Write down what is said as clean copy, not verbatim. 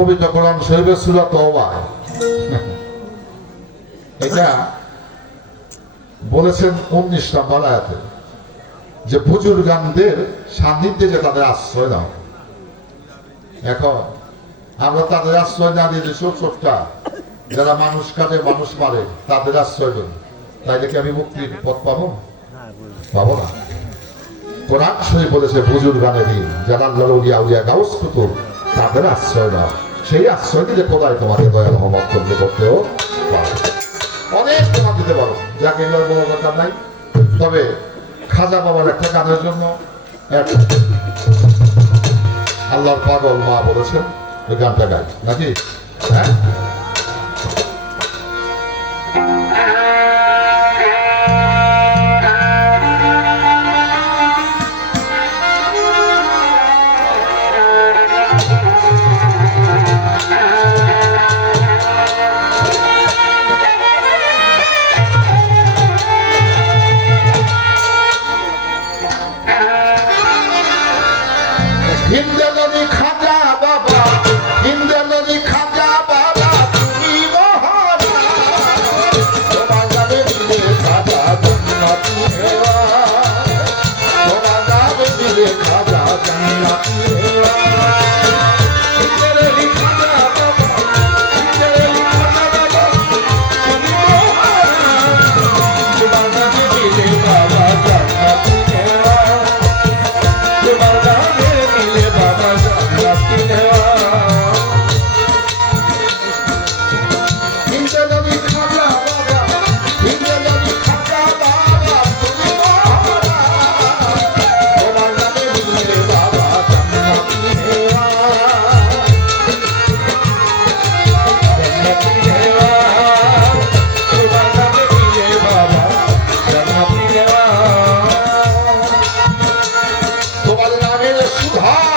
পবিত্র কোরআন শরীফের সূরা তওবা এটা বলেছেন 19 নম্বর আয়াতে যে বুজুর্গানদের সান্নিধ্যে যে তাদের আশ্রয় দাও। এখন আমরা তাদের আশ্রয় না দিয়ে যেসব ছোটটা যারা মানুষ কাটে মানুষ মারে তাদের আশ্রয় দেব, তাইলে কি আমি মুক্তির পথ পাবো? পাবো না। কোরআন শরীফ বলেছে বুজুর্গানেরই যারা আল্লাহর ওলিয়া উলিয়া গাউস কুতুব তাদের আশ্রয় দাও। সেই আশ্রয় দিতে কোথায় তোমাকে দয়াল রহমত করতেও পারো, অনেক তোমার দিতে পারো, যাকে এগুলোর বড় দরকার নাই। তবে খাজা বাবার একটা গানের জন্য এক আল্লাহর পাগল মা বলেছেন ওই গানটা গাই নাকি? হ্যাঁ, হিন্দেলনি খাজা বাবা, হিন্দেলনি খাজা বাবা তুমি মহারা, তোমার নামে দিলে খাজা জান্নাতি হেওয়া, তোমার নামে দিলে খাজা জান্নাতি হেওয়া। হিন্দেলনি খাজা বাবা, হিন্দেলনি খাজা বাবা তুমি মহারা, তোমার নামে দিলে বাবা জান্নাতি হেওয়া, তোমার নামে সুধা